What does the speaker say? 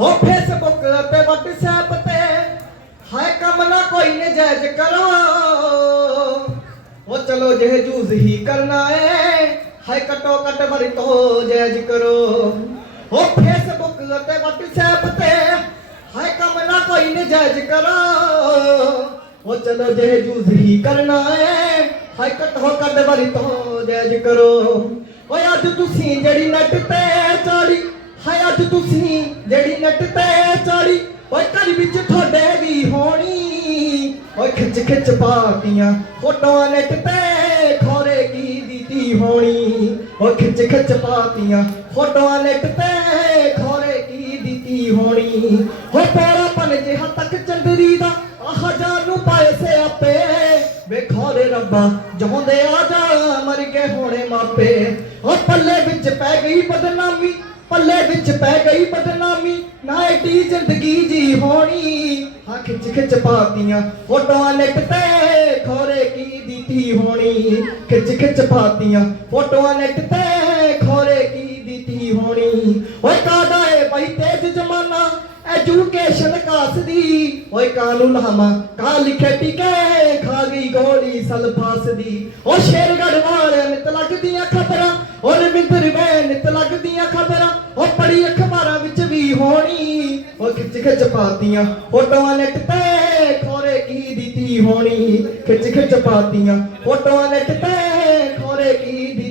ਹੋ ਫੇਸਬੁੱਕ ਤੇ WhatsApp ਤੇ। ਹਾਏ ਕੰਮ ਨਾ ਕੋਈ ਨਜਾਇਜ਼ ਕਰੋ। ਉਹ ਚਲੋ ਜੇ ਜੂਜ਼ ਹੀ ਕਰਨਾ ਏ। ਹਾਏ ਕਟੋ ਕਟ ਮਰੀ ਤੋ ਕਰੋ। ਉਹ ਫੇਸਬੁੱਕ ਤੇ WhatsApp ਤੇ। ਹਾਏ ਕੰਮ ਨਾ ਕੋਈ ਨਜਾਇਜ਼ ਕਰੋ। ਉਹ ਚਲੋ ਜੇ ਜੂਜ਼ ਹੀ ਕਰਨਾ ਏ। ਹਾਏ ਕਟੋ ਕਟ ਮਰੀ ਤੋ ਜਾਇਜ਼ ਕਰੋ। ਓਏ ਅੱਜ ਤੁਸੀਂ ਜਿਹੜੀ ਨੱਟ ਤੇ ਚਾੜੀ ਹਾਏ, ਅੱਜ ਤੁਸੀਂ ਜਿਹੜੀ ਨੱਟ ਤੇ ਚਾੜੀ, ਓਏ, ਘਰ ਵਿੱਚ ਤੁਹਾਡੇ ਵੀ ਹੋਣੀ। ਓਏ, ਖਿੱਚ ਖਿੱਚ ਪਾਤੀਆਂ ਫੋਟੋਆਂ ਨੈਟ ਤੇ ਖੋਰੇ ਕੀ ਦਿੱਤੀ ਹੋਣੀ। ਓਏ, ਖਿੱਚ ਖਿੱਚ ਪਾਤੀਆਂ ਫੋਟੋਆਂ ਨੈਟ ਤੇ ਖੋਰੇ ਕੀ ਦਿੱਤੀ ਹੋਣੀ। ਹੋ ਪੋਰਾ ਪਨ ਜਿਹਾ ਤੱਕ ਚੰਦਰੀ ਦਾ, ਆਹ ਜਾਨ ਪਾਏ ਸੇ ਆਪੇ। ਵੇਖੋ ਰੇ ਰੱਬਾ ਜਹੁੰਦੇ ਆ ਜਾ ਮਰ ਕੇ ਹੋਣੇ ਮਾਪੇ। ਓ ਪੱਲੇ ਵਿੱਚ ਪੈ ਗਈ ਬਦਨਾਮੀ ਪੱਲੇ ਵਿੱਚ ਪੈ ਗਈ ਬਦਨਾਮੀ, ਨਾ ਏਡੀ ਜ਼ਿੰਦਗੀ ਜੀ ਹੋਣੀ। ਹਾਂ ਖਿੱਚ ਖਿੱਚ ਪਾਤੀਆਂ ਫੋਟੋਆਂ ਨੈਟ ਤੇ ਖੋਰੇ ਕੀ ਦਿੱਤੀ ਹੋਣੀ। ਖਿੱਚ ਖਿੱਚ ਪਾਤੀਆਂ ਫੋਟੋਆਂ ਨੈਟ ਤੇ ਖੋਰੇ ਕੀ ਦਿੱਤੀ ਹੋਣੀ। ਓਏ ਕਾਦਾ ਏ ਬਈ ਤੇਜ ਜਮਾਨਾ? ਐਜੂਕੇਸ਼ਨ ਕਾਸਦੀ ਓਏ ਕਾਨੂੰਨ ਹਮਾ ਕਾ ਲਿਖੇ ਟਿਕੇ, ਖਾ ਗਈ ਗੋਲੀ ਸਲਫਾਸ ਦੀ। ਓ ਸ਼ੇਰਗੜ ਵਾਲੇ ਨਿਤ ਲੱਗਦੀਆਂ ਖਬਰਾਂ ਓ ਰਵਿੰਦਰ ਖਿੱਚ ਖਿੱਚ ਪਾਤੀਆਂ। ਫੋਟੋਆਂ ਨੈਟ ਤੇ ਖੋਰੇ ਕੀ ਦਿੱਤੀ ਹੋਣੀ? ਖਿੱਚ ਖਿੱਚ ਪਾਤੀਆਂ। ਫੋਟੋਆਂ ਨੈਟ ਤੇ ਖੋਰੇ ਕੀ ਖੋਰੇ ਕੀ